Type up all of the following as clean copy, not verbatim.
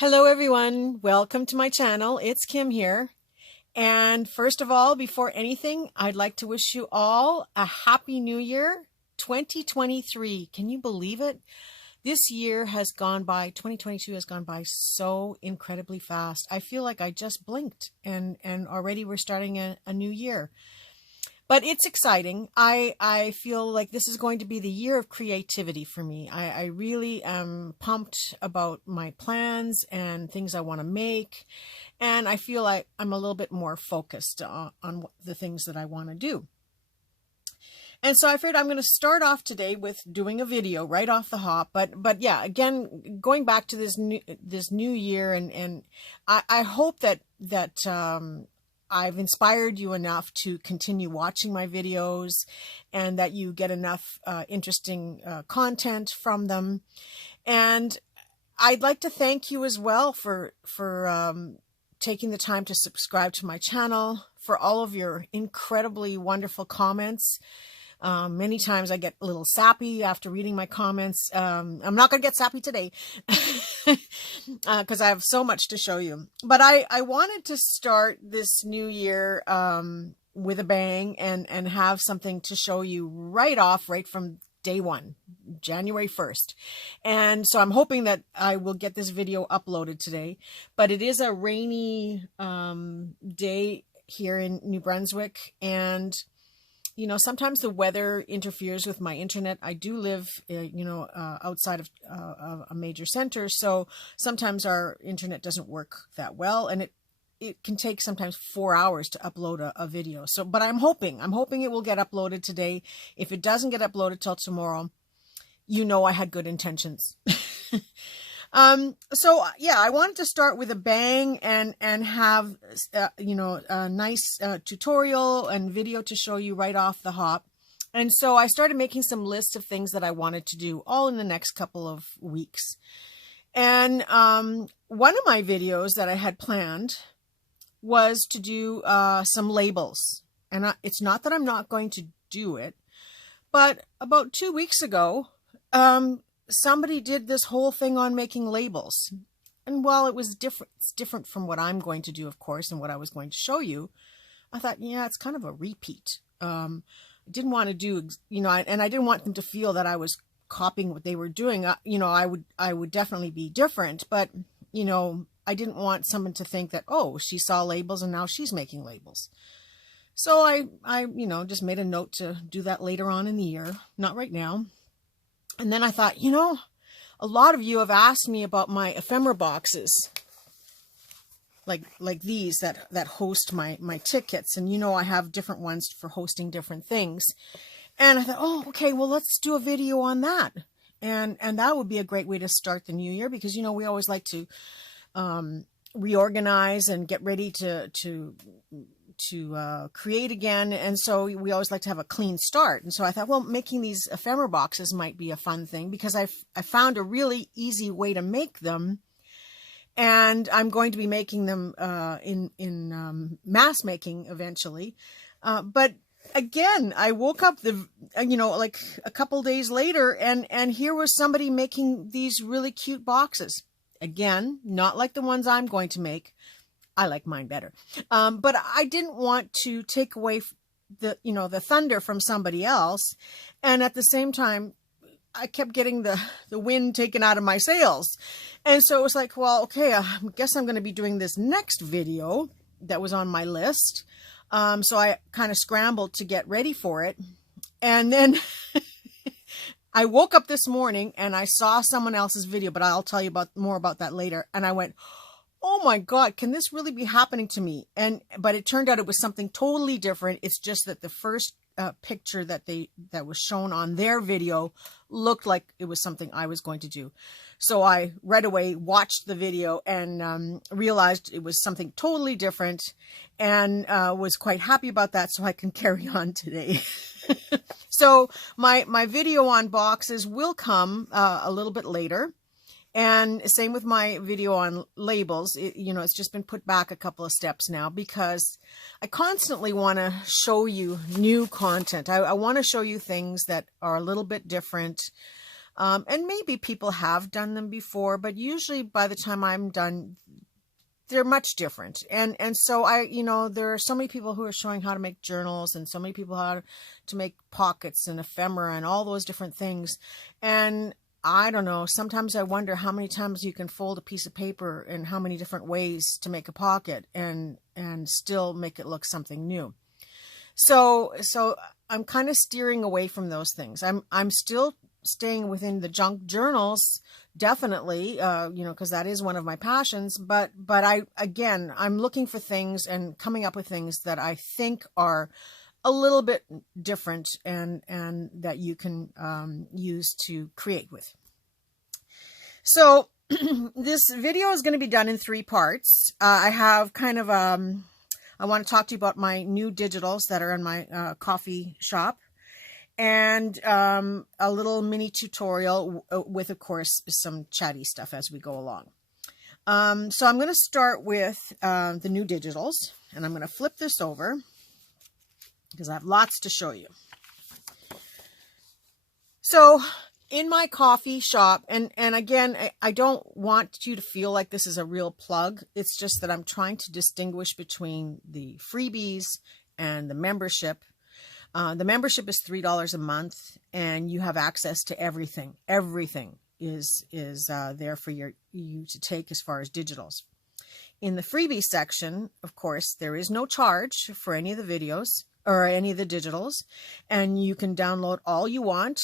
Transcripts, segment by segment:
Hello everyone, welcome to my channel. It's Kim here. And first of all, before anything, I'd like to wish you all a happy new year, 2023. Can you believe it? This year has gone by, 2022 has gone by so incredibly fast. I feel like I just blinked and already we're starting a new year. But it's exciting. I feel like this is going to be the year of creativity for me. I really am pumped about my plans and things I want to make. And I feel like I'm a little bit more focused on the things that I want to do. And so I figured I'm going to start off today with doing a video right off the hop. But yeah, again, going back to this new year, and I hope that I've inspired you enough to continue watching my videos and that you get enough interesting content from them. And I'd like to thank you as well for taking the time to subscribe to my channel, for all of your incredibly wonderful comments. Many times I get a little sappy after reading my comments. I'm not going to get sappy today because I have so much to show you. But I wanted to start this new year with a bang and have something to show you right from day one, January 1st. And so I'm hoping that I will get this video uploaded today. But it is a rainy day here in New Brunswick, and you know, sometimes the weather interferes with my internet. I do live, outside of a major center, so sometimes our internet doesn't work that well, and it can take sometimes 4 hours to upload a video. So, but I'm hoping it will get uploaded today. If it doesn't get uploaded till tomorrow, you know I had good intentions. So yeah, I wanted to start with a bang and have, a nice tutorial and video to show you right off the hop. And so I started making some lists of things that I wanted to do all in the next couple of weeks. And, one of my videos that I had planned was to do, some labels. And it's not that I'm not going to do it, but about 2 weeks ago, somebody did this whole thing on making labels. And while it's different from what I'm going to do, of course, and what I was going to show you, I thought, yeah, it's kind of a repeat. I didn't want to do, and I didn't want them to feel that I was copying what they were doing. I would definitely be different, but, I didn't want someone to think that, oh, she saw labels and now she's making labels. So I just made a note to do that later on in the year, not right now. And then I thought, a lot of you have asked me about my ephemera boxes, like these that host my tickets. And I have different ones for hosting different things. And I thought, oh, okay, well, let's do a video on that. And that would be a great way to start the new year because, we always like to reorganize and get ready to create again. And so we always like to have a clean start. And so I thought, well, making these ephemera boxes might be a fun thing because I found a really easy way to make them. And I'm going to be making them in mass making eventually. But again, I woke up like a couple days later and here was somebody making these really cute boxes. Again, not like the ones I'm going to make. I like mine better. But I didn't want to take away the thunder from somebody else. And at the same time, I kept getting the wind taken out of my sails. And so it was like, well, okay, I guess I'm going to be doing this next video that was on my list. So I kind of scrambled to get ready for it. And then I woke up this morning and I saw someone else's video, but I'll tell you more about that later. And I went, oh my God, can this really be happening to me? But it turned out it was something totally different. It's just that the first picture that was shown on their video looked like it was something I was going to do. So I right away watched the video and realized it was something totally different and was quite happy about that so I can carry on today. So my video on boxes will come a little bit later. And same with my video on labels. It's just been put back a couple of steps now because I constantly want to show you new content. I want to show you things that are a little bit different, And maybe people have done them before, but usually by the time I'm done, they're much different. And so there are so many people who are showing how to make journals, and so many people how to make pockets and ephemera and all those different things. And I don't know, sometimes I wonder how many times you can fold a piece of paper and how many different ways to make a pocket and still make it look something new. So I'm kind of steering away from those things. I'm still staying within the junk journals, definitely, because that is one of my passions. But I'm looking for things and coming up with things that I think are a little bit different and that you can use to create with. So this video is going to be done in 3 parts. I have kind of I want to talk to you about my new digitals that are in my coffee shop, and a little mini tutorial with, of course, some chatty stuff as we go along. So I'm going to start with the new digitals, and I'm going to flip this over because I have lots to show you. So in my coffee shop, and again, I don't want you to feel like this is a real plug. It's just that I'm trying to distinguish between the freebies and the membership. The membership is $3 a month, and you have access to everything. Everything is there for you to take as far as digitals. In the freebie section, of course, there is no charge for any of the videos or any of the digitals, and you can download all you want.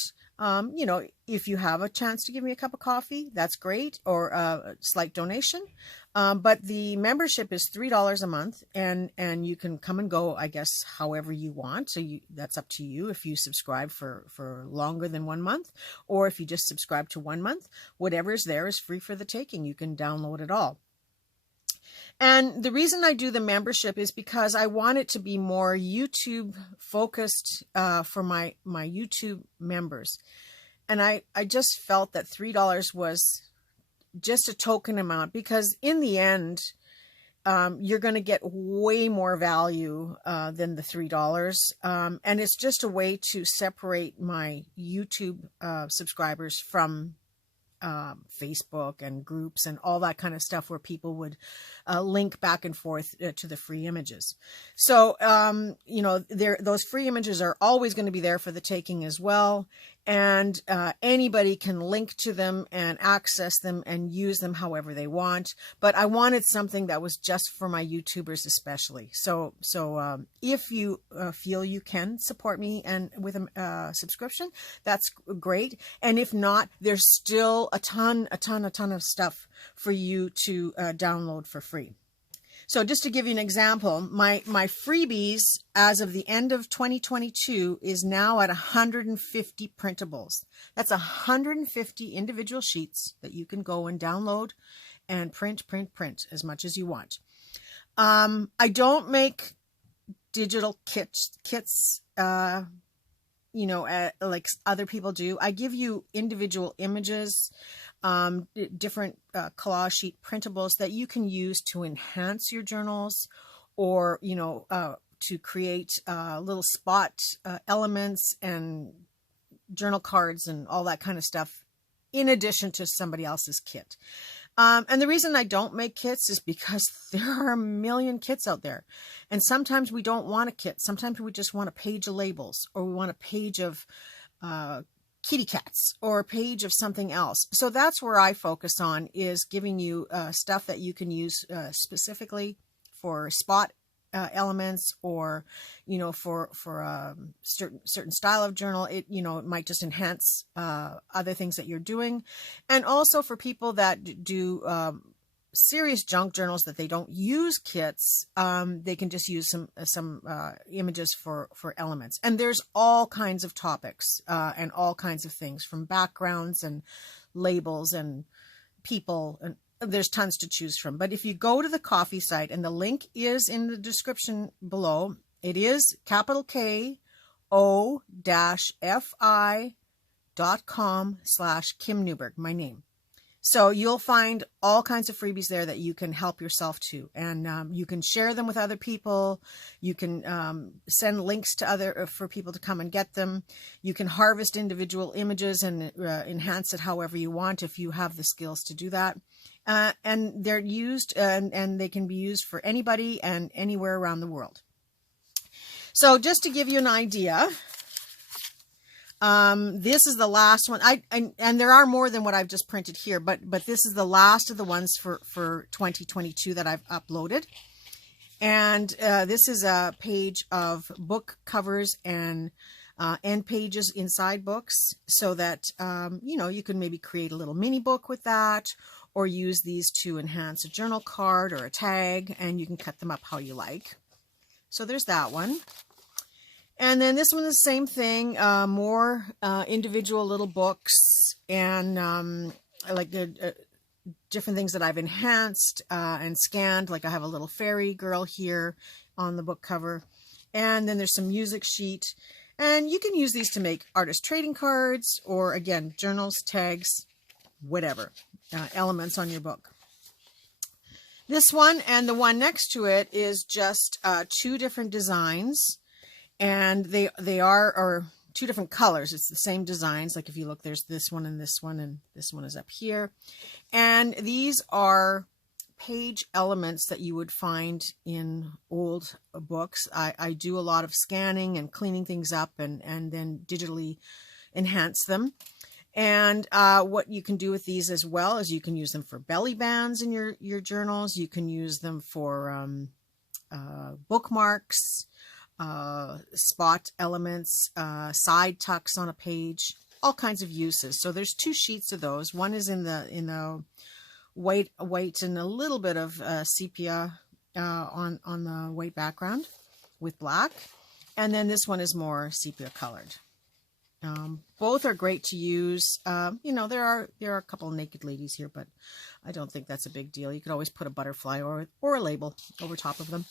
If you have a chance to give me a cup of coffee, that's great, or a slight donation. But the membership is $3 a month, and you can come and go, I guess, however you want. So that's up to you if you subscribe for longer than 1 month, or if you just subscribe to 1 month. Whatever's there is free for the taking. You can download it all. And the reason I do the membership is because I want it to be more YouTube focused for my YouTube members. And I just felt that $3 was just a token amount, because in the end, you're going to get way more value than the $3. And it's just a way to separate my YouTube subscribers from Facebook and groups and all that kind of stuff where people would link back and forth to the free images. So, those free images are always going to be there for the taking as well. And anybody can link to them and access them and use them however they want. But I wanted something that was just for my YouTubers especially. So if you feel you can support me and with a subscription, that's great. And if not, there's still a ton of stuff for you to download for free. So just to give you an example, my freebies as of the end of 2022 is now at 150 printables. That's 150 individual sheets that you can go and download and print as much as you want. I don't make digital kits like other people do. I give you individual images, different collage sheet printables that you can use to enhance your journals, or to create little spot elements and journal cards and all that kind of stuff, in addition to somebody else's kit. And the reason I don't make kits is because there are a million kits out there. And sometimes we don't want a kit. Sometimes we just want a page of labels, or we want a page of kitty cats, or a page of something else. So that's where I focus on, is giving you stuff that you can use specifically for spot elements, or for a certain style of journal. It might just enhance other things that you're doing. And also for people that do serious junk journals that they don't use kits, they can just use some images for elements. And there's all kinds of topics and all kinds of things, from backgrounds and labels and people, and there's tons to choose from. But if you go to the coffee site, and the link is in the description below, it is KO-FI.com/Kim Newberg, my name. So you'll find all kinds of freebies there that you can help yourself to, and you can share them with other people. You can send links to other for people to come and get them. You can harvest individual images and enhance it however you want if you have the skills to do that. And they're used and they can be used for anybody and anywhere around the world. So just to give you an idea, this is the last one. And there are more than what I've just printed here, but this is the last of the ones for 2022 that I've uploaded. And this is a page of book covers and end pages inside books, so that you know, you can maybe create a little mini book with that, or use these to enhance a journal card or a tag, and you can cut them up how you like. So there's that one. And then this one is the same thing, more individual little books, and like different things that I've enhanced and scanned. Like I have a little fairy girl here on the book cover. And then there's some music sheet. And you can use these to make artist trading cards, or again, journals, tags, whatever, elements on your book. This one and the one next to it is just 2 different designs. And they are two different colors. It's the same designs. Like if you look, there's this one, and this one is up here. And these are page elements that you would find in old books. I do a lot of scanning and cleaning things up and then digitally enhance them. And what you can do with these as well is you can use them for belly bands in your journals. You can use them for bookmarks, spot elements, side tucks on a page, all kinds of uses. So there's 2 sheets of those. One is in the white and a little bit of sepia on the white background with black, and then this one is more sepia colored. Both are great to use. You know, there are a couple of naked ladies here, but I don't think that's a big deal. You could always put a butterfly or a label over top of them.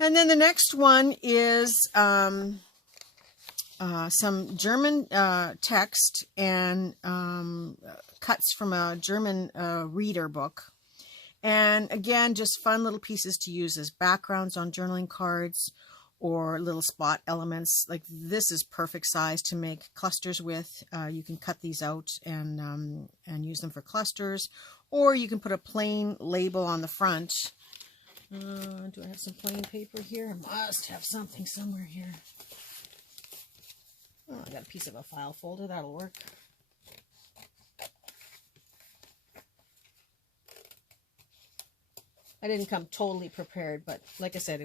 And then the next one is some German text and cuts from a German reader book. And again, just fun little pieces to use as backgrounds on journaling cards, or little spot elements. Like this is perfect size to make clusters with. You can cut these out and use them for clusters, or you can put a plain label on the front. Do I have some plain paper here? I must have something somewhere here. Oh, I got a piece of a file folder. That'll work. I didn't come totally prepared, but like I said,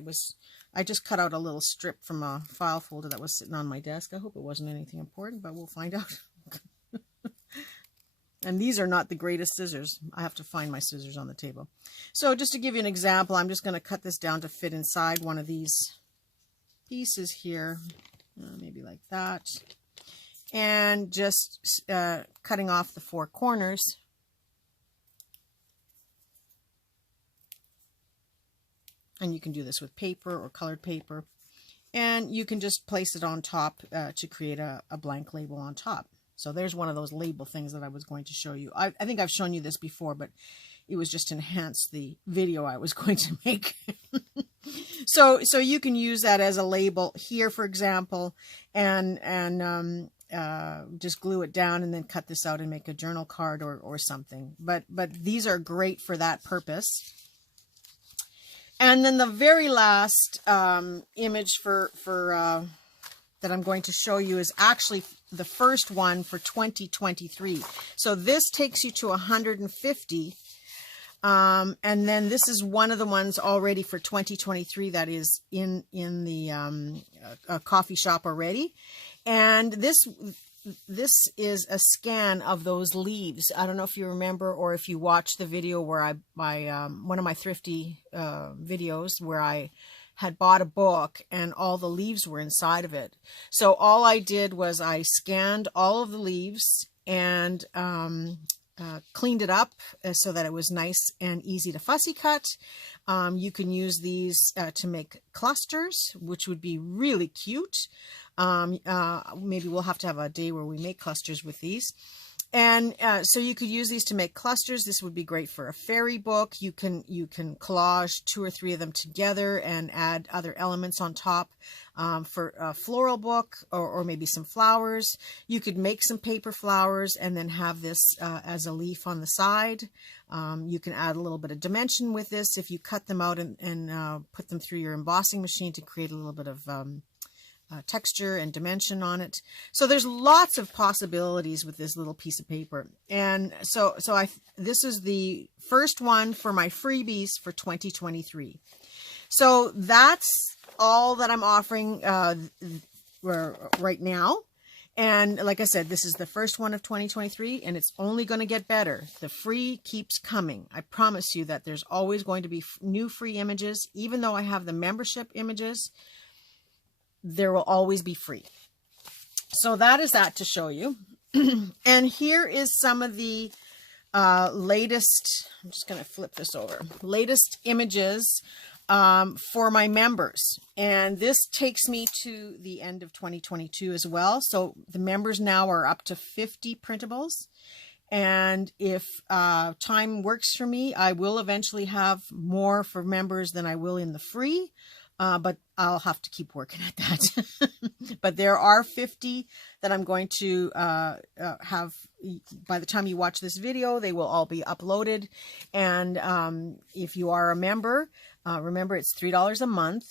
I just cut out a little strip from a file folder that was sitting on my desk. I hope it wasn't anything important, but we'll find out. And these are not the greatest scissors. I have to find my scissors on the table. So just to give you an example, I'm just going to cut this down to fit inside one of these pieces here. Maybe like that. And just cutting off the 4 corners. And you can do this with paper or colored paper. And you can just place it on top to create a blank label on top. So there's one of those label things that I was going to show you. I think I've shown you this before, but it was just to enhance the video I was going to make. So you can use that as a label here, for example, and just glue it down and then cut this out and make a journal card or something. But these are great for that purpose. And then the very last image for that I'm going to show you is actually the first one for 2023. So this takes you to 150. And then this is one of the ones already for 2023 that is in the coffee shop already. And this is a scan of those leaves. I don't know if you remember or if you watched the video where one of my thrifty videos where I had bought a book and all the leaves were inside of it. So all I did was I scanned all of the leaves and cleaned it up so that it was nice and easy to fussy cut. You can use these to make clusters, which would be really cute. Maybe we'll have to have a day where we make clusters with these. And so you could use these to make clusters. This would be great for a fairy book. You can collage 2 or 3 of them together and add other elements on top for a floral book, or maybe some flowers. You could make some paper flowers and then have this as a leaf on the side. You can add a little bit of dimension with this if you cut them out and put them through your embossing machine to create a little bit of texture and dimension on it. So there's lots of possibilities with this little piece of paper. And so this is the first one for my freebies for 2023. So that's all that I'm offering right now. And like I said, this is the first one of 2023, and it's only going to get better. The free keeps coming. I promise you that there's always going to be new free images. Even though I have the membership images, there will always be free. So that is that to show you. And here is some of the latest, I'm just going to flip this over, latest images for my members. And this takes me to the end of 2022 as well. So the members now are up to 50 printables. And if time works for me, I will eventually have more for members than I will in the free. But I'll have to keep working at that. But there are 50 that I'm going to have. By the time you watch this video, they will all be uploaded. And if you are a member, remember it's $3 a month.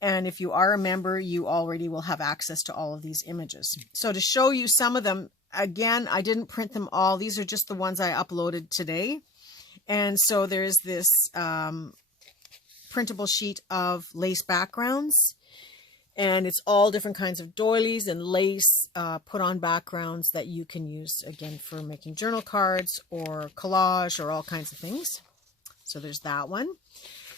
And if you are a member, you already will have access to all of these images. So to show you some of them, again, I didn't print them all. These are just the ones I uploaded today. And so there's this printable sheet of lace backgrounds, and it's all different kinds of doilies and lace put on backgrounds that you can use again for making journal cards or collage or all kinds of things. So there's that one.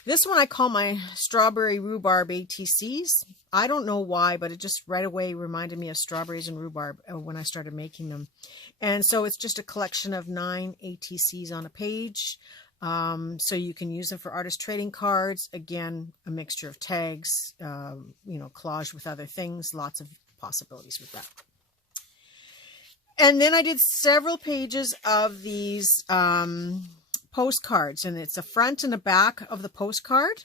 This one I call my strawberry rhubarb ATCs. I don't know why, but it just right away reminded me of strawberries and rhubarb when I started making them. And so it's just a collection of 9 ATCs on a page. So you can use them for artist trading cards. Again, a mixture of tags, collage with other things, lots of possibilities with that. And then I did several pages of these postcards, and it's a front and a back of the postcard.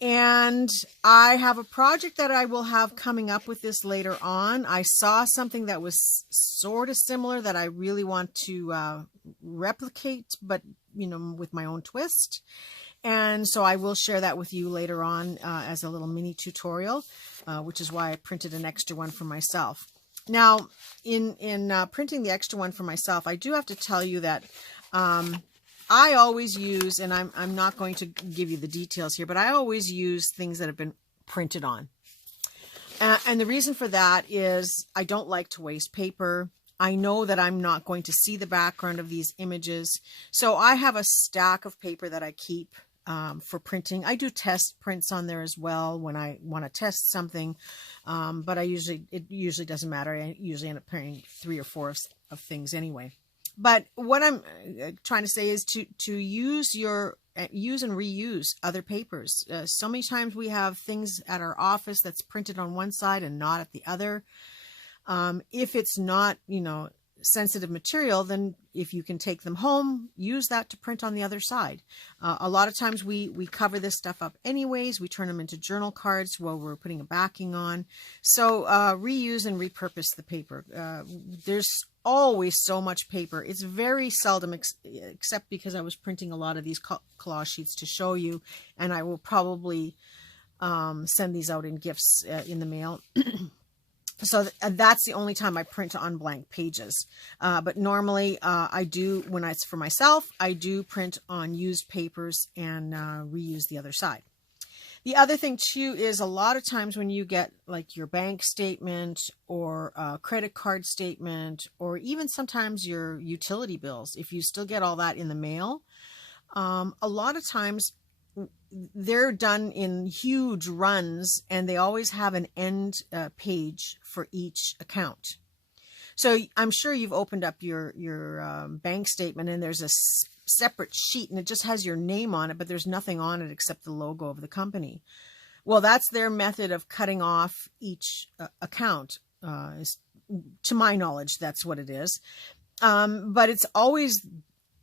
And I have a project that I will have coming up with this later on. I saw something that was sort of similar that I really want to replicate, but with my own twist. And so I will share that with you later on as a little mini tutorial, which is why I printed an extra one for myself. Now, in printing the extra one for myself, I do have to tell you that I always use, and I'm not going to give you the details here, but I always use things that have been printed on. And the reason for that is I don't like to waste paper. I know that I'm not going to see the background of these images. So I have a stack of paper that I keep for printing. I do test prints on there as well when I want to test something. But it usually doesn't matter. I usually end up printing 3 or 4 of things anyway. But what I'm trying to say is to use and reuse other papers. So many times we have things at our office that's printed on one side and not at the other. If it's not, sensitive material, then if you can take them home, use that to print on the other side. A lot of times we cover this stuff up anyways. We turn them into journal cards while we're putting a backing on. So reuse and repurpose the paper. There's always so much paper. It's very seldom, except because I was printing a lot of these collage sheets to show you, and I will probably send these out in gifts in the mail. So that's the only time I print on blank pages. But normally I do, when it's for myself, I do print on used papers and reuse the other side. The other thing too is a lot of times when you get like your bank statement or a credit card statement, or even sometimes your utility bills, if you still get all that in the mail, a lot of times they're done in huge runs, and they always have an end page for each account. So I'm sure you've opened up your bank statement, and there's a separate sheet, and it just has your name on it, but there's nothing on it except the logo of the company. Well, that's their method of cutting off each account. To my knowledge, that's what it is. But it's always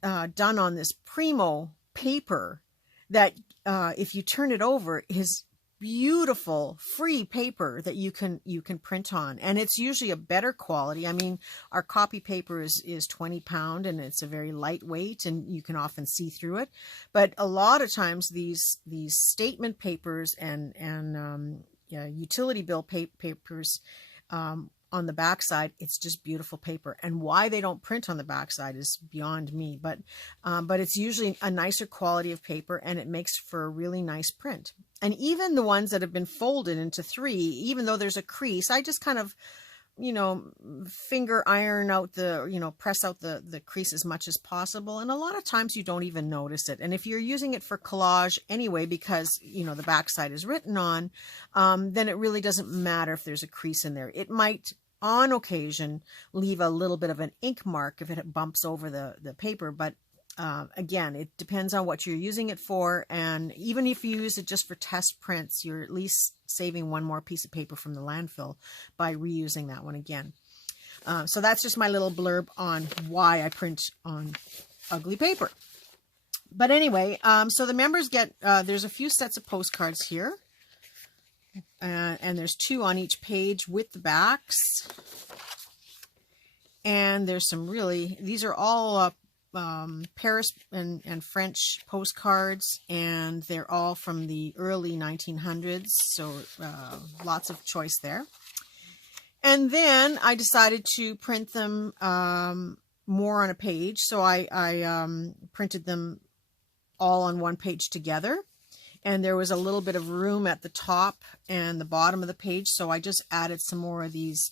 done on this Primo paper that if you turn it over is beautiful free paper that you can print on, and it's usually a better quality. I mean, our copy paper is 20 pound and it's a very lightweight and you can often see through it, but a lot of times these statement papers and utility bill papers on the backside, it's just beautiful paper. And why they don't print on the backside is beyond me, but it's usually a nicer quality of paper and it makes for a really nice print. And even the ones that have been folded into 3, even though there's a crease, I just kind of, finger iron out press out the crease as much as possible. And a lot of times you don't even notice it. And if you're using it for collage anyway, because, the backside is written on, then it really doesn't matter if there's a crease in there. It might, on occasion, leave a little bit of an ink mark if it bumps over the paper, but again, it depends on what you're using it for, and even if you use it just for test prints, you're at least saving one more piece of paper from the landfill by reusing that one again. So that's just my little blurb on why I print on ugly paper. But anyway, so the members get, there's a few sets of postcards here, and there's 2 on each page with the backs, and there's some really, these are all Paris and French postcards, and they're all from the early 1900s, so lots of choice there. And then I decided to print them more on a page, so I printed them all on one page together, and there was a little bit of room at the top and the bottom of the page, so I just added some more of these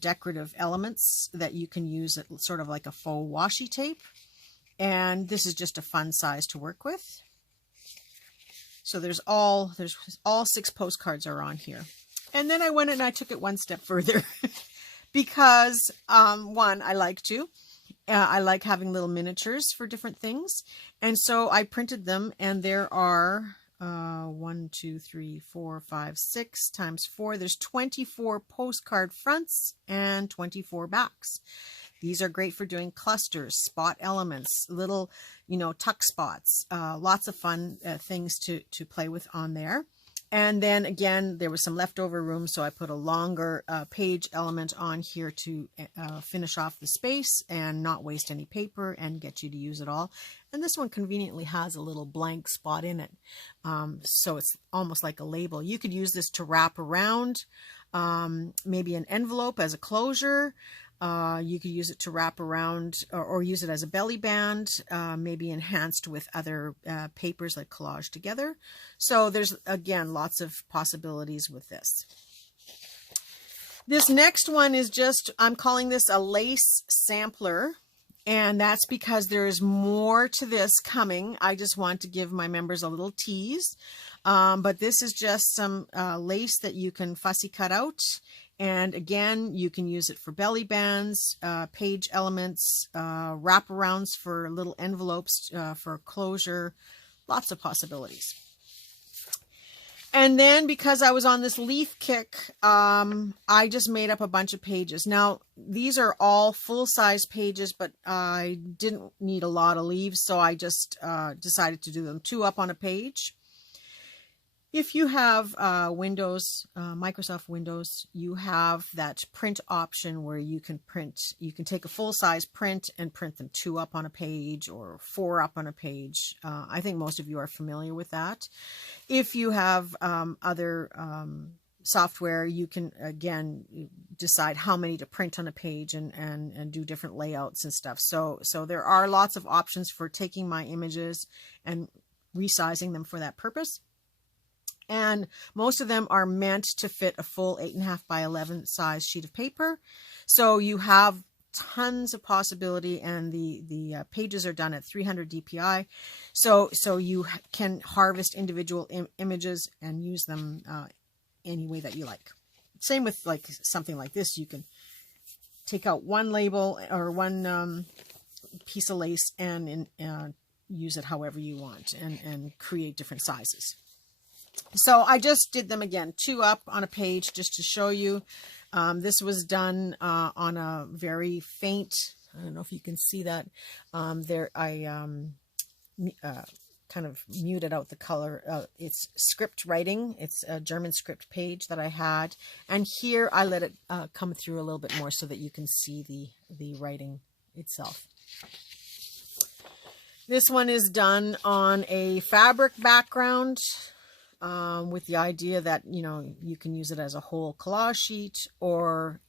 decorative elements that you can use it sort of like a faux washi tape, and this is just a fun size to work with. So there's all 6 postcards are on here. And then I went and I took it one step further because one, I like having little miniatures for different things, and so I printed them, and there are 1, 2, 3, 4, 5, 6 times 4. There's 24 postcard fronts and 24 backs. These are great for doing clusters, spot elements, little, tuck spots. Lots of fun things to play with on there. And then again, there was some leftover room, so I put a longer page element on here to finish off the space and not waste any paper and get you to use it all. And this one conveniently has a little blank spot in it, so it's almost like a label. You could use this to wrap around maybe an envelope as a closure. You could use it to wrap around or use it as a belly band, maybe enhanced with other papers like Collage Together. So there's, again, lots of possibilities with this. This next one is just, I'm calling this a lace sampler, and that's because there's more to this coming. I just want to give my members a little tease, but this is just some lace that you can fussy cut out. And again, you can use it for belly bands, page elements, wraparounds for little envelopes for closure, lots of possibilities. And then because I was on this leaf kick, I just made up a bunch of pages. Now, these are all full-size pages, but I didn't need a lot of leaves, so I just decided to do them 2 up on a page. If you have Windows, Microsoft Windows, you have that print option where you can print, you can take a full-size print and print them 2 up on a page or 4 up on a page. I think most of you are familiar with that. If you have other software, you can, again, decide how many to print on a page and do different layouts and stuff. So there are lots of options for taking my images and resizing them for that purpose. And most of them are meant to fit a full 8.5 by 11 size sheet of paper. So you have tons of possibility, and the pages are done at 300 DPI. So you can harvest individual images and use them any way that you like. Same with like something like this. You can take out one label or one piece of lace and use it however you want and create different sizes. So I just did them again, 2 up on a page just to show you. This was done on a very faint I don't know if you can see that. There, I kind of muted out the color. It's script writing. It's a German script page that I had. And here I let it come through a little bit more so that you can see the writing itself. This one is done on a fabric background with the idea that, you know, you can use it as a whole collage sheet or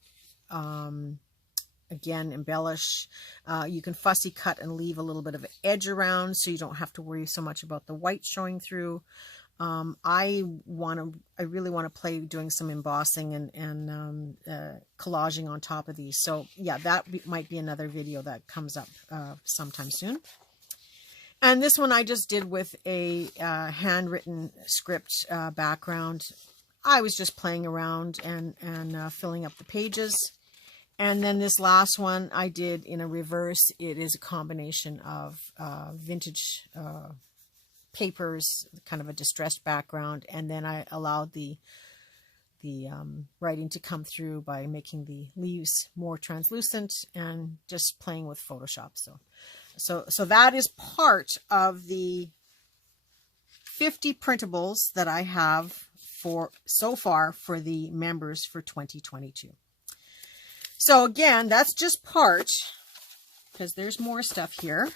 again, embellish. You can fussy cut and leave a little bit of edge around so you don't have to worry so much about the white showing through. I really want to play doing some embossing and collaging on top of these. So yeah, that might be another video that comes up sometime soon. And this one I just did with a handwritten script background. I was just playing around and filling up the pages. And then this last one I did in a reverse. It is a combination of vintage papers, kind of a distressed background, and then I allowed the writing to come through by making the leaves more translucent and just playing with Photoshop. So that is part of the 50 printables that I have so far for the members for 2022. So again, that's just part, because there's more stuff here.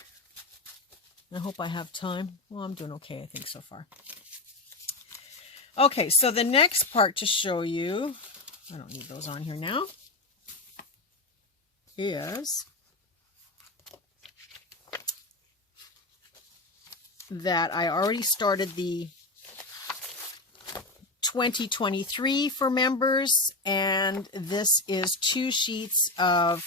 I hope I have time. Well, I'm doing okay, I think, so far. Okay, so the next part to show you, I don't need those on here now, is that I already started the 2023 for members, and this is 2 sheets of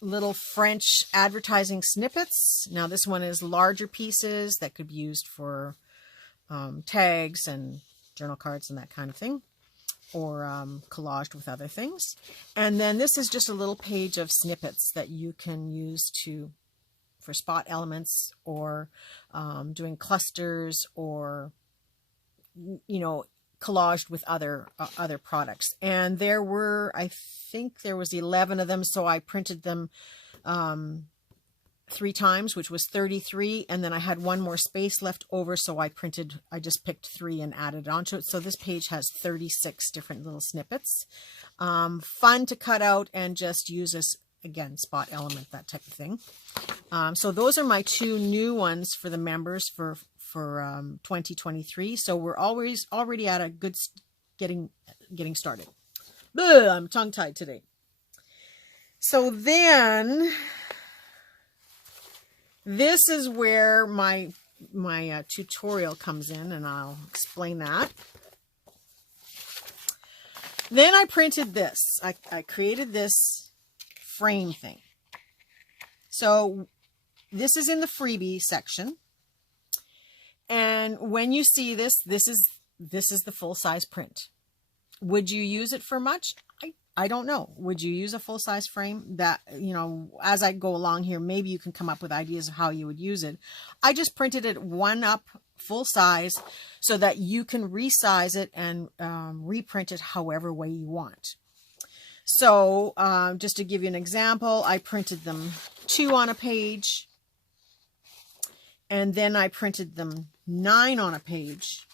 little French advertising snippets. Now this one is larger pieces that could be used for tags and journal cards and that kind of thing, or collaged with other things. And then this is just a little page of snippets that you can use for spot elements, or doing clusters, or, you know, collaged with other products. And there were, I think there was 11 of them, so I printed them 3 times, which was 33, and then I had one more space left over, so I just picked 3 and added onto it. So this page has 36 different little snippets. Fun to cut out and just use as, again, spot element, that type of thing. So those are my 2 new ones for the members for 2023. So we're already at a good getting started. Ugh, I'm tongue-tied today. So then this is where my tutorial comes in, and I'll explain that. Then I printed this. I created this frame thing. So this is in the freebie section. And when you see this, this is the full-size print. Would you use it for much? I don't know. Would you use a full-size frame? That, you know, as I go along here, maybe you can come up with ideas of how you would use it. I just printed it 1-up full size so that you can resize it and reprint it however way you want. So just to give you an example, I printed them 2 on a page, and then I printed them 9 on a page.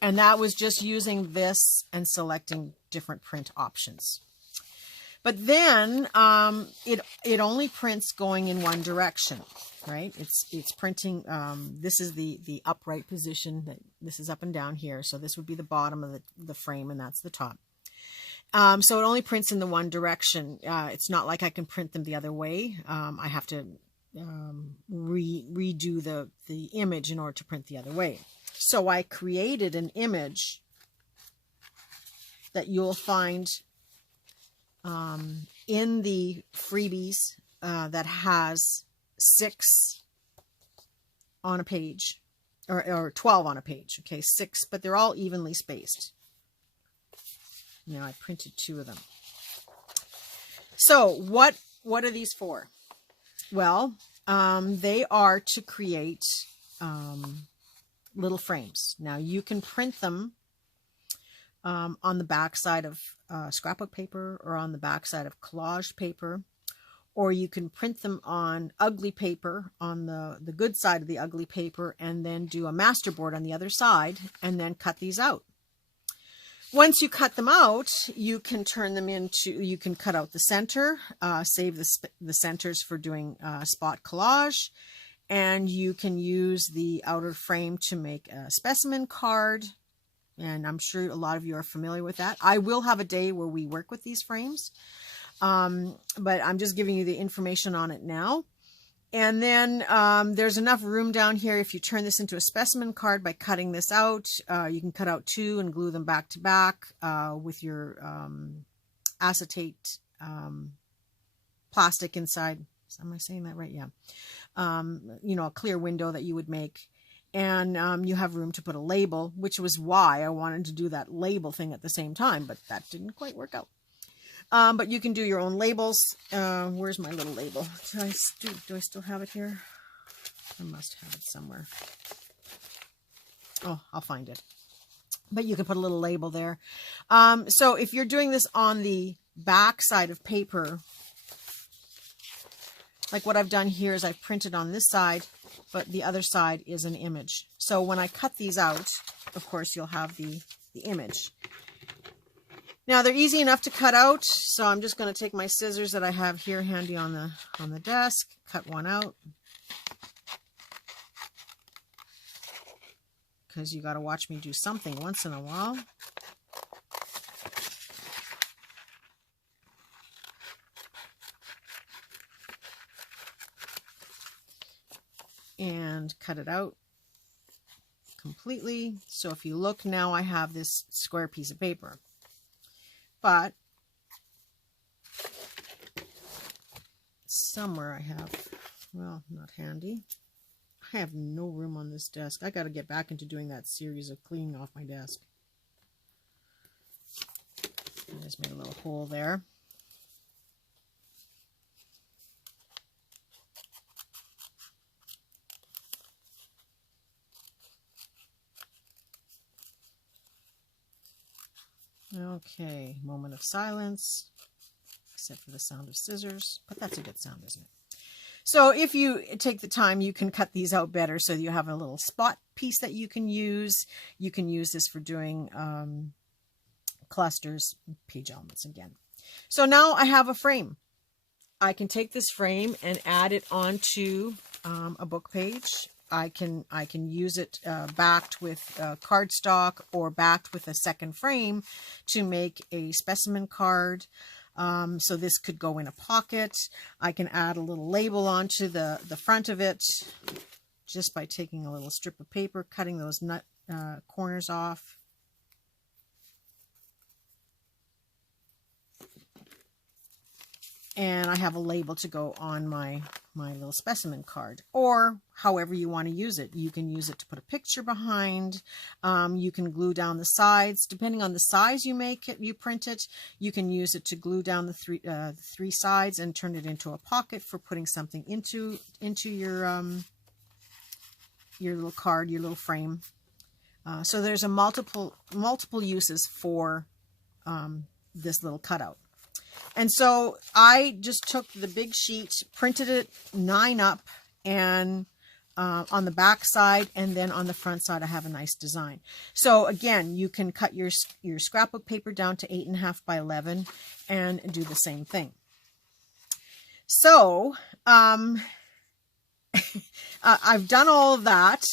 And that was just using this and selecting different print options. But then it only prints going in one direction, right? It's printing, this is the upright position, that this is up and down here. So this would be the bottom of the frame, and that's the top. So it only prints in the one direction. It's not like I can print them the other way. I have to redo the image in order to print the other way. So I created an image that you'll find in the freebies that has 6 on a page, or 12 on a page. Okay, 6, but they're all evenly spaced. Now I printed 2 of them. So what are these for? Well, they are to create little frames. Now you can print them on the back side of scrapbook paper or on the back side of collage paper, or you can print them on ugly paper on the good side of the ugly paper and then do a masterboard on the other side and then cut these out. Once you cut them out, you can turn them into, you can cut out the center, save the centers for doing spot collage, and you can use the outer frame to make a specimen card. And I'm sure a lot of you are familiar with that. I will have a day where we work with these frames, but I'm just giving you the information on it now. And then there's enough room down here. If you turn this into a specimen card by cutting this out, you can cut out two and glue them back to back with your acetate plastic inside. Am I saying that right? Yeah. You know, a clear window that you would make. And you have room to put a label, which was why I wanted to do that label thing at the same time, but that didn't quite work out. But you can do your own labels. Where's my little label? Do I still have it here? I must have it somewhere. Oh, I'll find it. But you can put a little label there. So if you're doing this on the back side of paper, like what I've done here is I've printed on this side, but the other side is an image. So when I cut these out, of course, you'll have the image. Now they're easy enough to cut out, so I'm just going to take my scissors that I have here handy on the desk, cut one out, because you got to watch me do something once in a while. And cut it out completely. So if you look now, I have this square piece of paper. But somewhere I have, well, not handy. I have no room on this desk. I got to get back into doing that series of cleaning off my desk. I just made a little hole there. Okay, moment of silence, except for the sound of scissors, but that's a good sound, isn't it? So if you take the time, you can cut these out better so you have a little spot piece that you can use. You can use this for doing clusters, page elements again. So now I have a frame. I can take this frame and add it onto a book page. I can use it backed with cardstock or backed with a second frame to make a specimen card. So this could go in a pocket. I can add a little label onto the front of it just by taking a little strip of paper, cutting those corners off. And I have a label to go on my little specimen card, or however you want to use it. You can use it to put a picture behind. You can glue down the sides. Depending on the size you make it, you print it, you can use it to glue down the three sides and turn it into a pocket for putting something into your little card, your little frame. So there's a multiple uses for this little cutout. And so I just took the big sheet, printed it 9 up, and on the back side, and then on the front side I have a nice design. So again, you can cut your scrapbook paper down to 8.5 by 11 and do the same thing. So I've done all of that,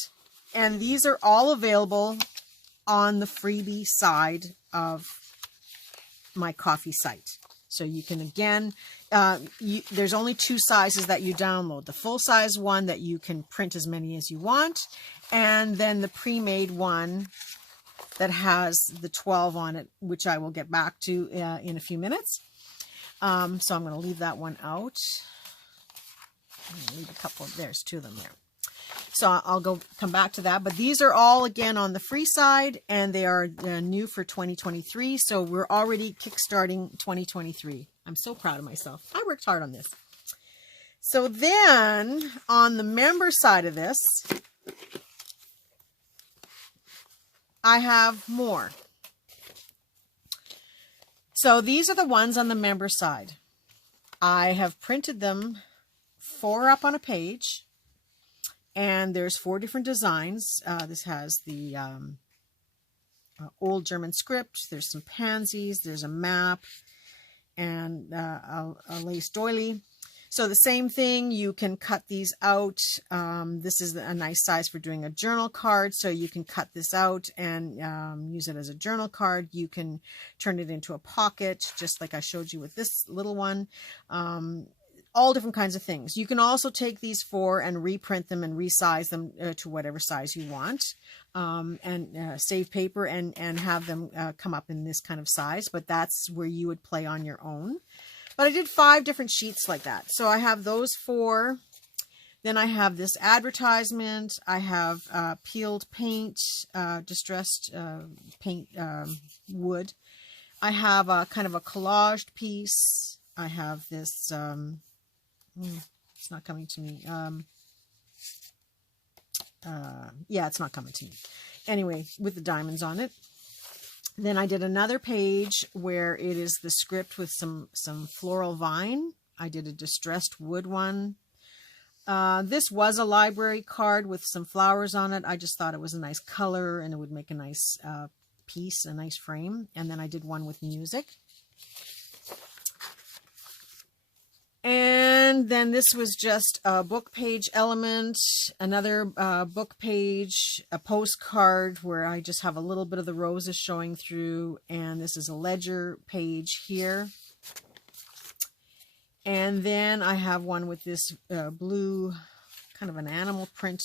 and these are all available on the freebie side of my coffee site. So you can, again, there's only 2 sizes that you download. The full-size one that you can print as many as you want, and then the pre-made one that has the 12 on it, which I will get back to in a few minutes. So I'm going to leave that one out. I'm going to leave a couple of, there's 2 of them there. So I'll come back to that. But these are all, again, on the free side, and they are new for 2023. So we're already kickstarting 2023. I'm so proud of myself. I worked hard on this. So then on the member side of this, I have more. So these are the ones on the member side. I have printed them 4 up on a page, and there's 4 different designs. This has the old German script, there's some pansies, there's a map, and a lace doily. So the same thing, you can cut these out. This is a nice size for doing a journal card, so you can cut this out and use it as a journal card. You can turn it into a pocket, just like I showed you with this little one. All different kinds of things. You can also take these 4 and reprint them and resize them to whatever size you want, and save paper and have them come up in this kind of size, but that's where you would play on your own. But I did 5 different sheets like that. So I have those 4. Then I have this advertisement. I have peeled paint, distressed paint wood. I have a kind of a collaged piece. I have this, it's not coming to me. Yeah, it's not coming to me. Anyway, with the diamonds on it. Then I did another page where it is the script with some floral vine. I did a distressed wood one. This was a library card with some flowers on it. I just thought it was a nice color and it would make a nice piece, a nice frame. And then I did one with music. And then this was just a book page element, another book page, a postcard where I just have a little bit of the roses showing through, and this is a ledger page here. And then I have one with this blue, kind of an animal print,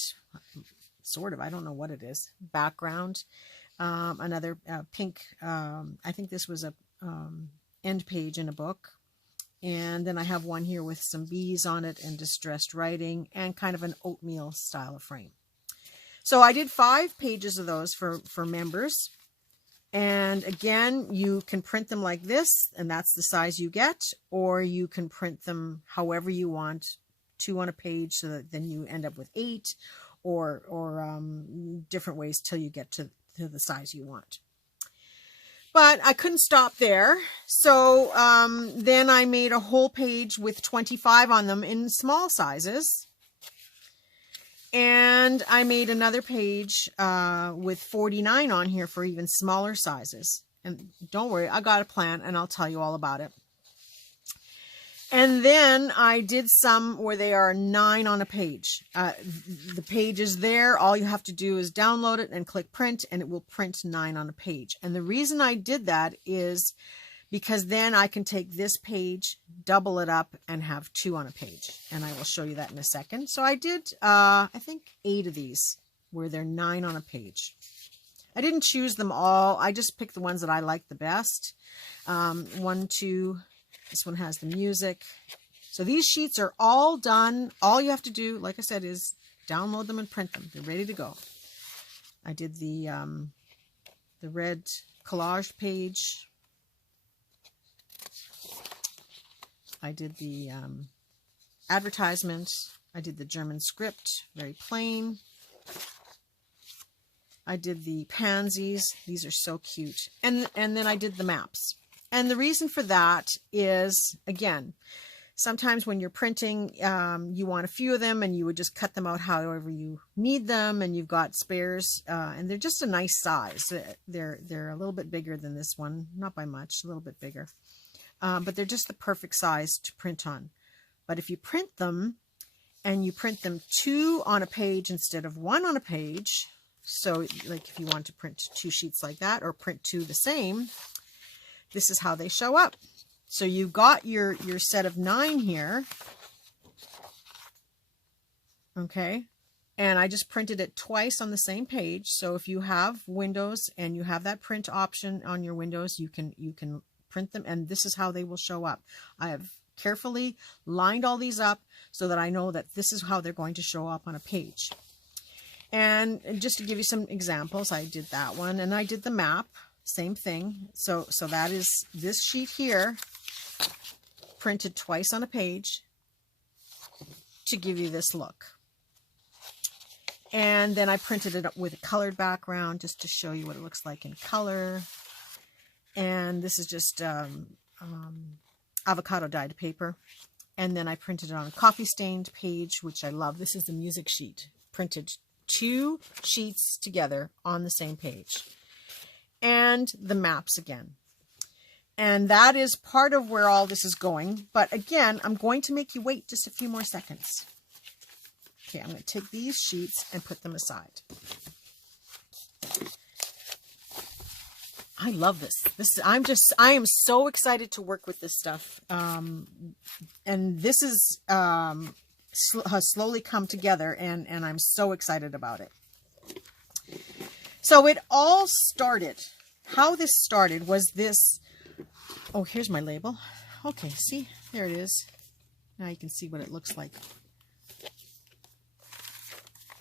sort of, I don't know what it is, background. Another pink, I think this was a end page in a book. And then I have one here with some bees on it and distressed writing and kind of an oatmeal style of frame. So I did 5 pages of those for members. And again, you can print them like this, and that's the size you get, or you can print them however you want, 2 on a page, so that then you end up with 8, or different ways till you get to the size you want. But I couldn't stop there, so then I made a whole page with 25 on them in small sizes. And I made another page with 49 on here for even smaller sizes. And don't worry, I got a plan, and I'll tell you all about it. And then I did some where they are 9 on a page. The page is there. All you have to do is download it and click print, and it will print 9 on a page. And the reason I did that is because then I can take this page, double it up, and have 2 on a page. And I will show you that in a second. So I did, I think, 8 of these where they're 9 on a page. I didn't choose them all. I just picked the ones that I liked the best. 1, 2... This one has the music. So these sheets are all done. All you have to do, like I said, is download them and print them. They're ready to go. I did the red collage page. I did the advertisement. I did the German script, very plain. I did the pansies. These are so cute. And then I did the maps. And the reason for that is, again, sometimes when you're printing, you want a few of them and you would just cut them out however you need them, and you've got spares, and they're just a nice size. They're a little bit bigger than this one, not by much, a little bit bigger. But they're just the perfect size to print on. But if you print them, and you print them 2 on a page instead of 1 on a page, so like if you want to print 2 sheets like that, or print 2 the same, this is how they show up. So you've got your set of 9 here. Okay. And I just printed it twice on the same page. So if you have Windows and you have that print option on your Windows, you can print them, and this is how they will show up. I have carefully lined all these up so that I know that this is how they're going to show up on a page. And just to give you some examples, I did that one, and I did the map. Same thing. So that is this sheet here, printed twice on a page to give you this look. And then I printed it up with a colored background just to show you what it looks like in color. And this is just avocado dyed paper. And then I printed it on a coffee stained page, which I love. This is the music sheet. Printed 2 sheets together on the same page. And the maps again. And that is part of where all this is going. But again, I'm going to make you wait just a few more seconds. Okay, I'm going to take these sheets and put them aside. I love this. I am so excited to work with this stuff. And this is has slowly come together, and I'm so excited about it. So it all started, how this started was this. Oh, here's my label. Okay, see, there it is. Now you can see what it looks like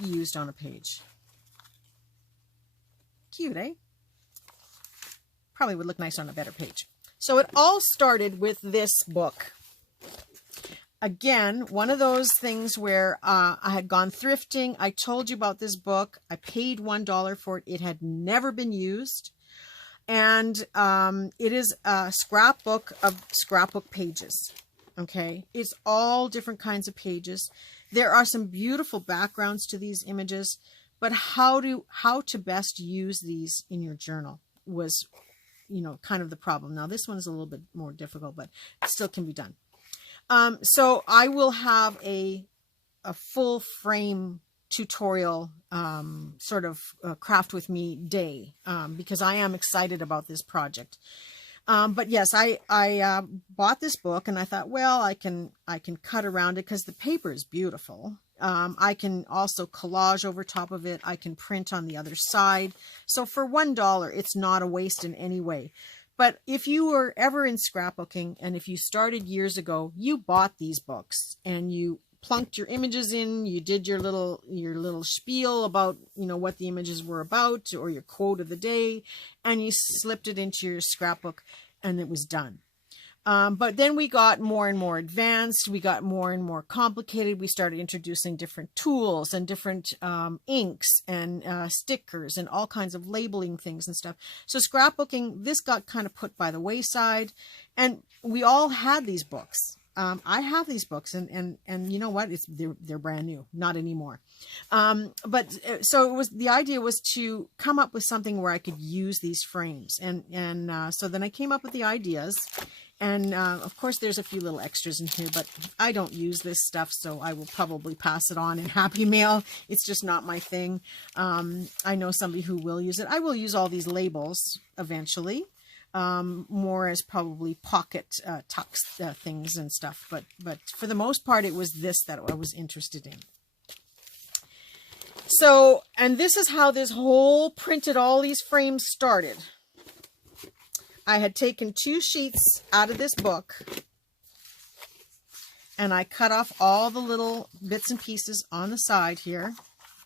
used on a page. Cute, eh? Probably would look nice on a better page. So it all started with this book. Again, one of those things where I had gone thrifting. I told you about this book. I paid $1 for it. It had never been used. And it is a scrapbook of scrapbook pages. Okay, it's all different kinds of pages. There are some beautiful backgrounds to these images, but how to best use these in your journal was, you know, kind of the problem. Now this one is a little bit more difficult, but it still can be done. So I will have a full frame tutorial sort of craft with me day because I am excited about this project. But yes, I bought this book and I thought, well, I can cut around it because the paper is beautiful. I can also collage over top of it. I can print on the other side. So for $1, it's not a waste in any way. But if you were ever in scrapbooking and if you started years ago, you bought these books and you plunked your images in, you did your little spiel about, you know, what the images were about or your quote of the day, and you slipped it into your scrapbook and it was done. But then we got more and more advanced. We got more and more complicated. We started introducing different tools and different inks and stickers and all kinds of labeling things and stuff. So scrapbooking, this got kind of put by the wayside, and we all had these books. I have these books, and you know what? They're brand new, not anymore. But so the idea was to come up with something where I could use these frames, and so then I came up with the ideas. And of course, there's a few little extras in here, but I don't use this stuff, so I will probably pass it on in Happy Mail. It's just not my thing. I know somebody who will use it. I will use all these labels eventually, more as probably pocket tucks things and stuff. But for the most part, it was this that I was interested in. So, and this is how this whole printed all these frames started. I had taken 2 sheets out of this book and I cut off all the little bits and pieces on the side here,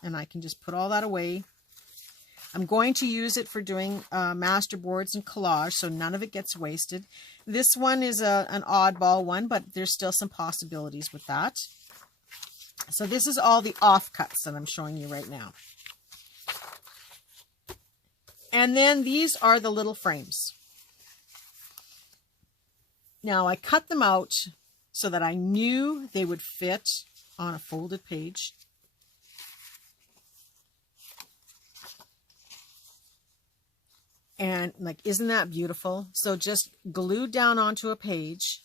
and I can just put all that away. I'm going to use it for doing master boards and collage, so none of it gets wasted. This one is an oddball one, but there's still some possibilities with that. So this is all the offcuts that I'm showing you right now. And then these are the little frames. Now I cut them out so that I knew they would fit on a folded page. And like, isn't that beautiful? So just glued down onto a page.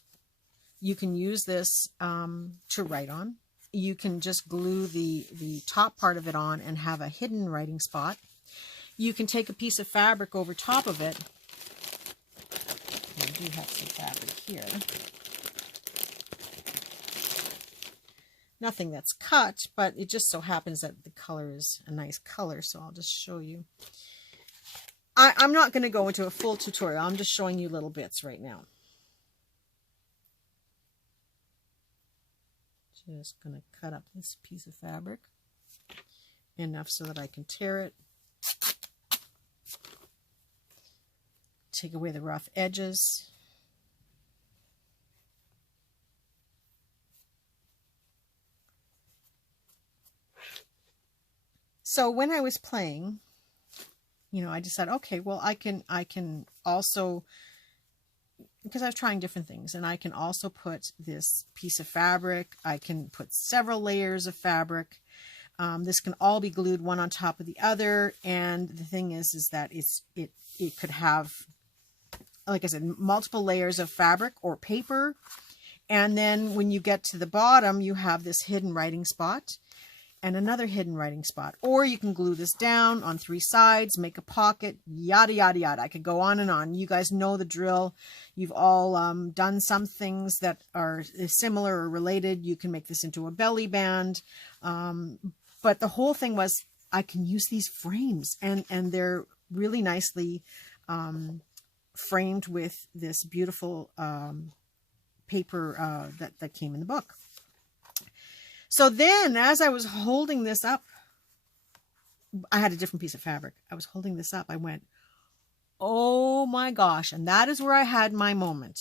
You can use this to write on. You can just glue the top part of it on and have a hidden writing spot. You can take a piece of fabric over top of it. I do have some fabric here. Nothing that's cut, but it just so happens that the color is a nice color, so I'll just show you. I'm not going to go into a full tutorial. I'm just showing you little bits right now. Just going to cut up this piece of fabric enough so that I can tear it. Take away the rough edges. So when I was playing, you know, I decided, okay, well, I can also, because I was trying different things, and I can also put this piece of fabric. I can put several layers of fabric. This can all be glued one on top of the other. And the thing is that it could have, like I said, multiple layers of fabric or paper. And then when you get to the bottom, you have this hidden writing spot and another hidden writing spot. Or you can glue this down on 3 sides, make a pocket, yada, yada, yada. I could go on and on. You guys know the drill. You've all done some things that are similar or related. You can make this into a belly band. But the whole thing was, I can use these frames, and they're really nicely framed with this beautiful paper that came in the book. So then, as I was holding this up, I had a different piece of fabric. I was holding this up. I went, oh my gosh. And that is where I had my moment.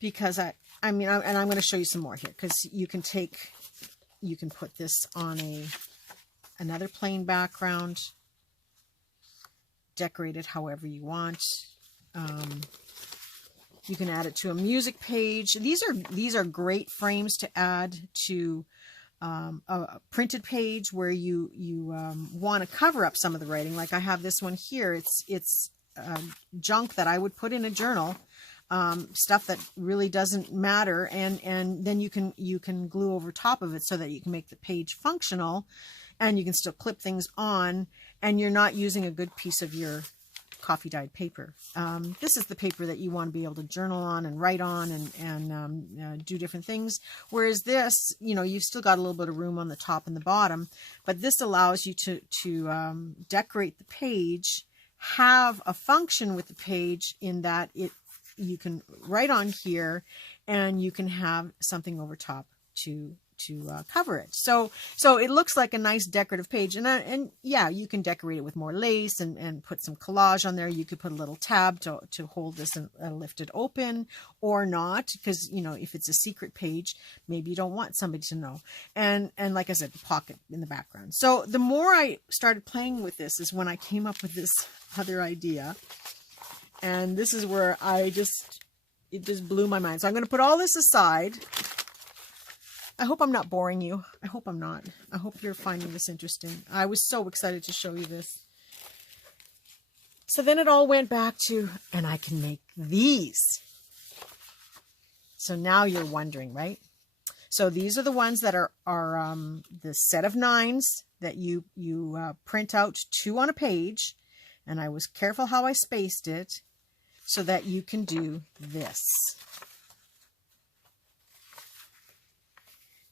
Because and I'm going to show you some more here, because you can put this on another plain background, decorate it however you want. You can add it to a music page. These are great frames to add to a printed page where you want to cover up some of the writing. Like I have this one here. It's junk that I would put in a journal, stuff that really doesn't matter, and then you can glue over top of it so that you can make the page functional, and you can still clip things on, and you're not using a good piece of your coffee dyed paper. This is the paper that you want to be able to journal on and write on and do different things. Whereas this, you've still got a little bit of room on the top and the bottom, but this allows you to decorate the page, have a function with the page in that you can write on here, and you can have something over top to cover it. So it looks like a nice decorative page, and yeah, you can decorate it with more lace and put some collage on there. You could put a little tab to hold this and lift it open, or not, because if it's a secret page, maybe you don't want somebody to know. And like I said, the pocket in the background. So the more I started playing with this is when I came up with this other idea, and this is where it just blew my mind. So I'm going to put all this aside. I hope I'm not boring you. I hope I'm not. I hope you're finding this interesting. I was so excited to show you this. So then it all went back to, and I can make these. So now you're wondering, right? So these are the ones that are the set of 9s that you print out 2 on a page. And I was careful how I spaced it so that you can do this.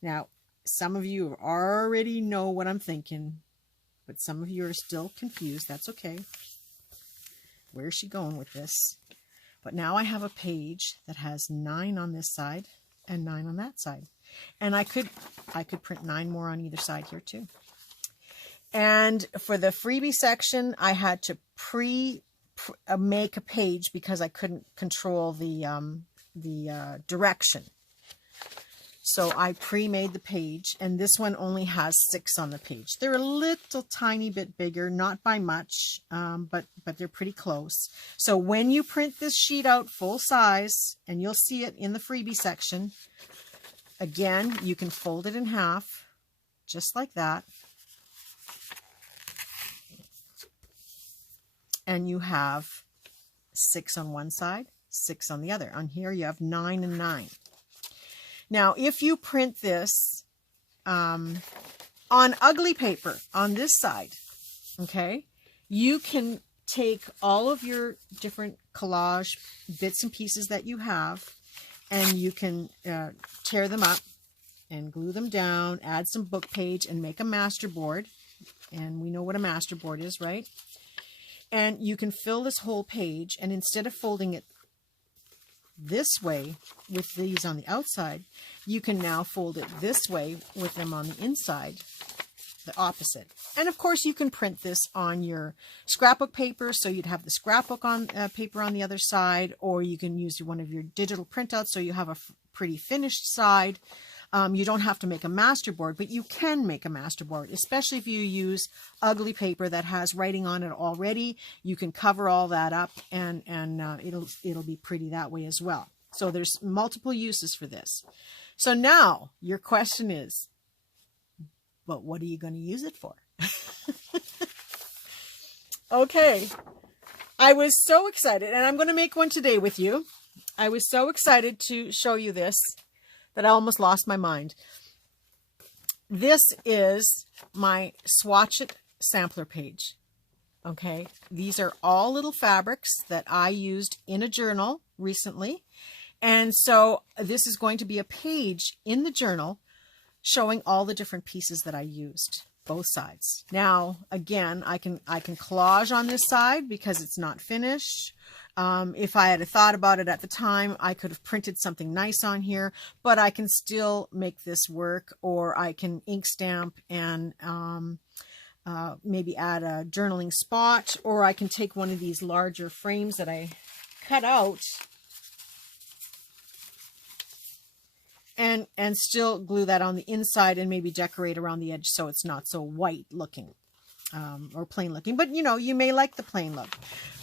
Now, some of you already know what I'm thinking, but some of you are still confused. That's okay. Where's she going with this? But now I have a page that has 9 on this side and 9 on that side. And I could print 9 more on either side here too. And for the freebie section, I had to make a page because I couldn't control the direction. So I pre-made the page, and this one only has 6 on the page. They're a little tiny bit bigger, not by much, but they're pretty close. So when you print this sheet out full size, and you'll see it in the freebie section, again, you can fold it in half, just like that. And you have 6 on one side, 6 on the other. On here you have 9 and 9. Now, if you print this on ugly paper on this side, okay, you can take all of your different collage bits and pieces that you have, and you can tear them up and glue them down, add some book page, and make a master board. And we know what a master board is, right? And you can fill this whole page, and instead of folding it this way with these on the outside, you can now fold it this way with them on the inside, the opposite. And of course you can print this on your scrapbook paper, so you'd have the scrapbook on paper on the other side, or you can use one of your digital printouts so you have a pretty finished side. You don't have to make a masterboard, but you can make a masterboard, especially if you use ugly paper that has writing on it already. You can cover all that up, and it'll be pretty that way as well. So there's multiple uses for this. So now your question is, but what are you going to use it for? Okay. I was so excited, and I'm going to make one today with you. I was so excited to show you this that I almost lost my mind. This is my Swatch It sampler page. Okay. These are all little fabrics that I used in a journal recently. And so this is going to be a page in the journal showing all the different pieces that I used, both sides. Now, again, I can collage on this side because it's not finished. If I had thought about it at the time, I could have printed something nice on here, but I can still make this work, or I can ink stamp and maybe add a journaling spot, or I can take one of these larger frames that I cut out and still glue that on the inside and maybe decorate around the edge so it's not so white looking or plain looking. But you know, you may like the plain look.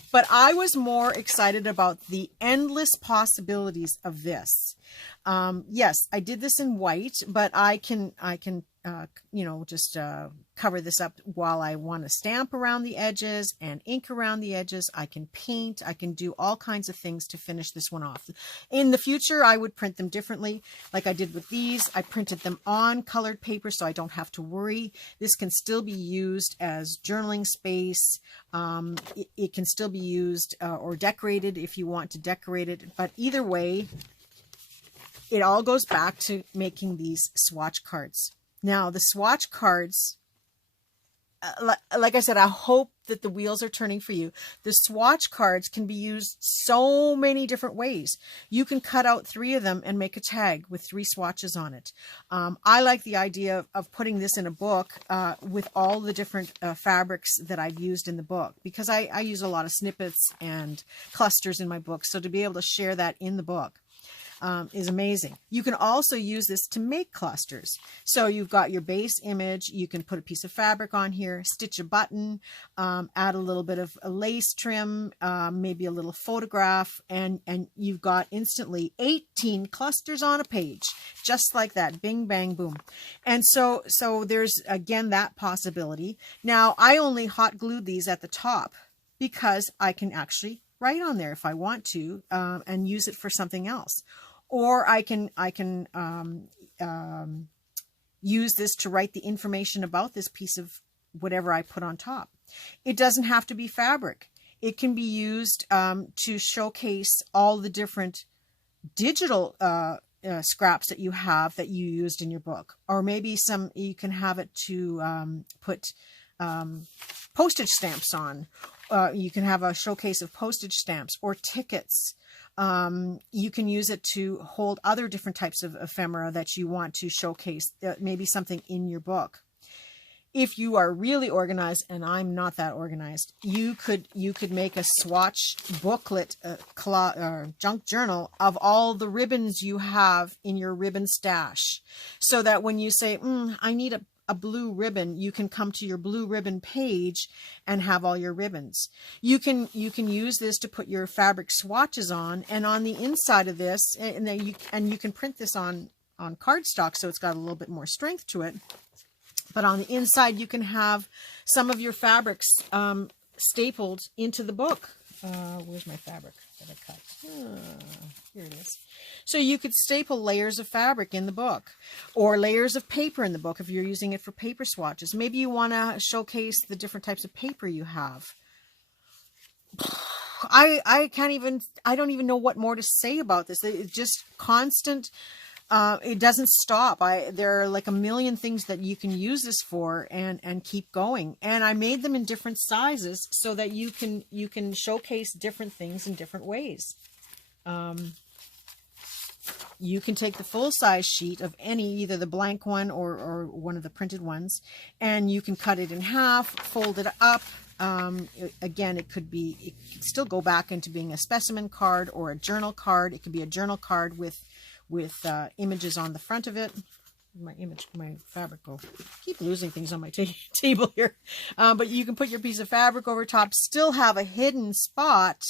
But I was more excited about the endless possibilities of this. Yes, I did this in white, but I can you know, just cover this up while I want to stamp around the edges and ink around the edges. I can paint. I can do all kinds of things to finish this one off. In the future, I would print them differently, like I did with these. I printed them on colored paper, so I don't have to worry. This can still be used as journaling space. It can still be used or decorated if you want to decorate it. But either way, it all goes back to making these swatch cards. Now, the swatch cards, like I said, I hope that the wheels are turning for you. The swatch cards can be used so many different ways. You can cut out 3 of them and make a tag with 3 swatches on it. I like the idea of putting this in a book with all the different fabrics that I've used in the book, because I use a lot of snippets and clusters in my book. So to be able to share that in the book is amazing. You can also use this to make clusters. So you've got your base image. You can put a piece of fabric on here, stitch a button, add a little bit of a lace trim, maybe a little photograph, and you've got instantly 18 clusters on a page, just like that. Bing, bang, boom. And so there's, again, that possibility. Now, I only hot glued these at the top because I can actually write on there if I want to and use it for something else. Or I can use this to write the information about this piece of whatever I put on top. It doesn't have to be fabric. It can be used to showcase all the different digital scraps that you have that you used in your book. Or maybe you can have it to put postage stamps on. You can have a showcase of postage stamps or tickets. You can use it to hold other different types of ephemera that you want to showcase, maybe something in your book. If you are really organized, and I'm not that organized, you could make a swatch booklet, junk journal of all the ribbons you have in your ribbon stash, so that when you say, I need a blue ribbon, you can come to your blue ribbon page and have all your ribbons. You can use this to put your fabric swatches on, and on the inside of this, and then you can print this on cardstock, so it's got a little bit more strength to it. But on the inside, you can have some of your fabrics stapled into the book. Where's my fabric that I cut? Here it is. So you could staple layers of fabric in the book, or layers of paper in the book if you're using it for paper swatches. Maybe you want to showcase the different types of paper you have. I don't even know what more to say about this. It's just constant. It doesn't stop. There are like a million things that you can use this for and keep going. And I made them in different sizes so that you can showcase different things in different ways. You can take the full size sheet of either the blank one or one of the printed ones, and you can cut it in half, fold it up. Again, it could still go back into being a specimen card or a journal card. It could be a journal card with images on the front of it. my fabric go. Keep losing things on my table here. But you can put your piece of fabric over top, still have a hidden spot,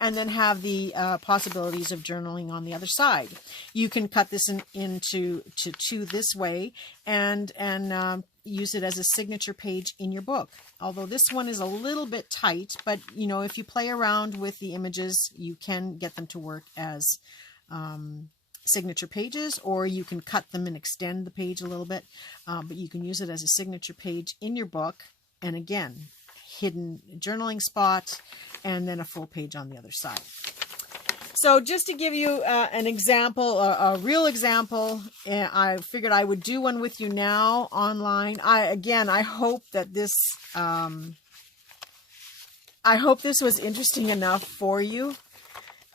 and then have the possibilities of journaling on the other side. You can cut this into two this way and use it as a signature page in your book. Although this one is a little bit tight, but you know, if you play around with the images, you can get them to work as signature pages, or you can cut them and extend the page a little bit, but you can use it as a signature page in your book. And again, hidden journaling spot, and then a full page on the other side. So just to give you an example, a real example, I figured I would do one with you now online. I hope that this was interesting enough for you.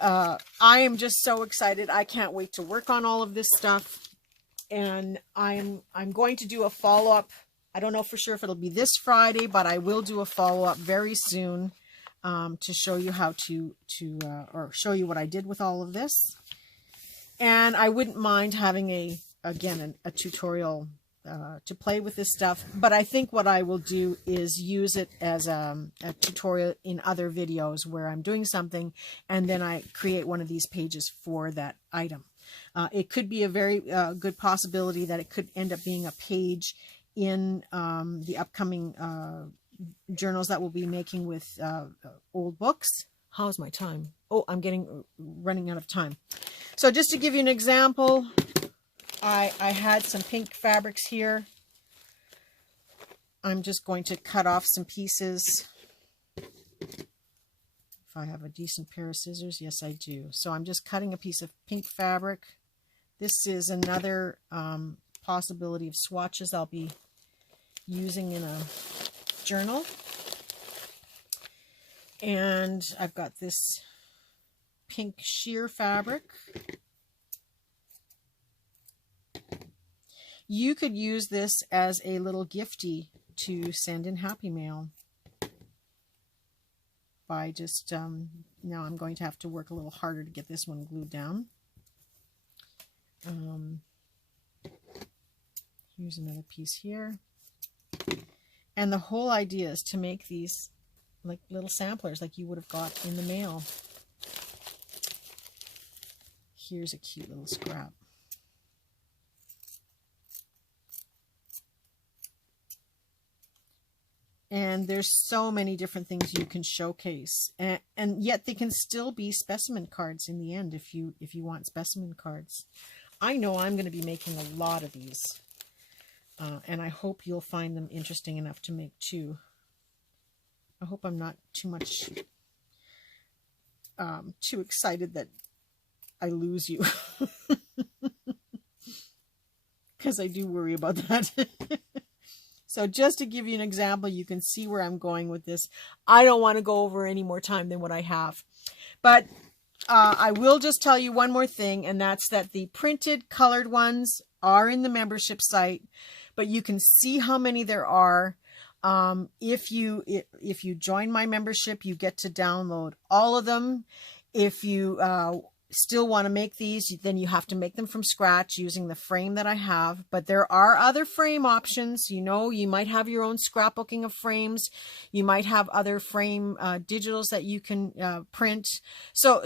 I am just so excited. I can't wait to work on all of this stuff. And I'm going to do a follow-up. I don't know for sure if it'll be this Friday, but I will do a follow-up very soon to show you how or show you what I did with all of this. And I wouldn't mind having a tutorial to play with this stuff, but I think what I will do is use it as a tutorial in other videos where I'm doing something and then I create one of these pages for that item. It could be a very good possibility that it could end up being a page in the upcoming journals that we'll be making with old books. How's my time? Oh, I'm running out of time. So just to give you an example, I had some pink fabrics here. I'm just going to cut off some pieces. If I have a decent pair of scissors, yes I do. So I'm just cutting a piece of pink fabric. This is another possibility of swatches I'll be using in a journal. And I've got this pink sheer fabric. You could use this as a little gifty to send in Happy Mail by just, now I'm going to have to work a little harder to get this one glued down. Here's another piece here. And the whole idea is to make these like little samplers like you would have got in the mail. Here's a cute little scrap. And there's so many different things you can showcase, and yet they can still be specimen cards in the end if you want specimen cards. I know I'm going to be making a lot of these, and I hope you'll find them interesting enough to make too. I hope I'm not too much too excited that I lose you, because I do worry about that. So just to give you an example, you can see where I'm going with this. I don't want to go over any more time than what I have. But I will just tell you one more thing, and that's that the printed colored ones are in the membership site, but you can see how many there are. If you join my membership, you get to download all of them. If you still want to make these, then you have to make them from scratch using the frame that I have. But there are other frame options. You know, you might have your own scrapbooking of frames. You might have other frame digitals that you can print. So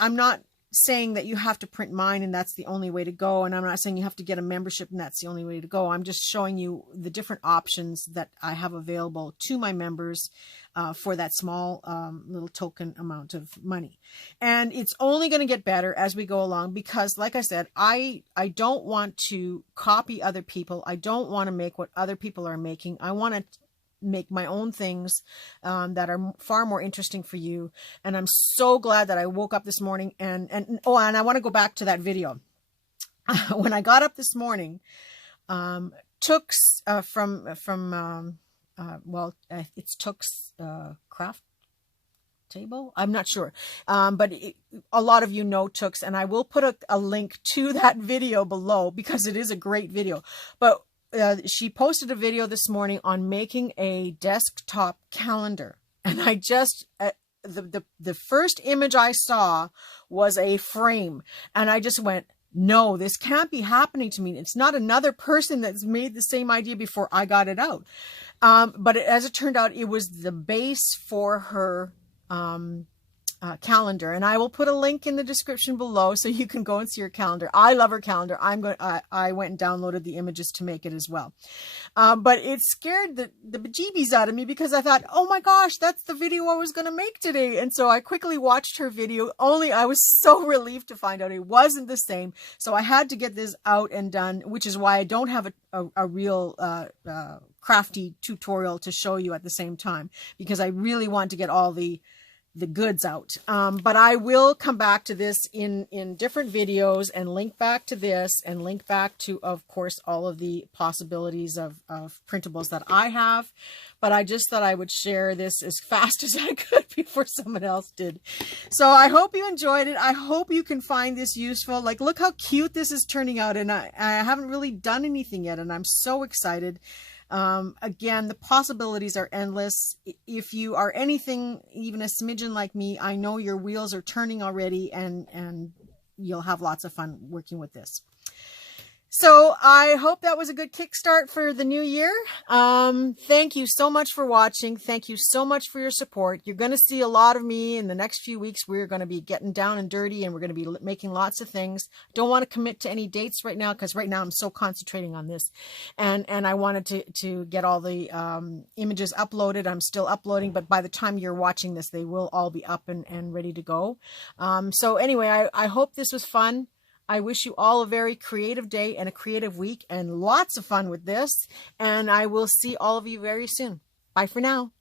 I'm not saying that you have to print mine and that's the only way to go. And I'm not saying you have to get a membership and that's the only way to go. I'm just showing you the different options that I have available to my members for that small little token amount of money. And it's only going to get better as we go along, because like I said, I don't want to copy other people. I don't want to make what other people are making. I want to make my own things that are far more interesting for you. And I'm so glad that I woke up this morning and I want to go back to that video. When I got up this morning, Tooks it's Tooks craft table. I'm not sure. But a lot of you know Tooks, and I will put a link to that video below because it is a great video. But she posted a video this morning on making a desktop calendar, and I just the first image I saw was a frame, and I just went, no, this can't be happening to me. It's not another person that's made the same idea before I got it out. But as it turned out, it was the base for her calendar, and I will put a link in the description below so you can go and see her calendar. I love her calendar. I went and downloaded the images to make it as well. But it scared the bejeebies out of me because I thought, oh my gosh, that's the video I was going to make today. And so I quickly watched her video, only I was so relieved to find out it wasn't the same. So I had to get this out and done, which is why I don't have a real crafty tutorial to show you at the same time, because I really want to get all the goods out. But I will come back to this in different videos and link back to this and link back to, of course, all of the possibilities of printables that I have. But I just thought I would share this as fast as I could before someone else did. So I hope you enjoyed it. I hope you can find this useful. Like, look how cute this is turning out. And I haven't really done anything yet, and I'm so excited. Again, the possibilities are endless. If you are anything, even a smidgen like me, I know your wheels are turning already, and you'll have lots of fun working with this. So I hope that was a good kickstart for the new year. Thank you so much for watching. Thank you so much for your support. You're going to see a lot of me in the next few weeks. We're going to be getting down and dirty, and we're going to be making lots of things. Don't want to commit to any dates right now, because right now I'm so concentrating on this. And I wanted to get all the images uploaded. I'm still uploading, but by the time you're watching this, they will all be up and ready to go. So anyway, I hope this was fun. I wish you all a very creative day and a creative week and lots of fun with this. And I will see all of you very soon. Bye for now.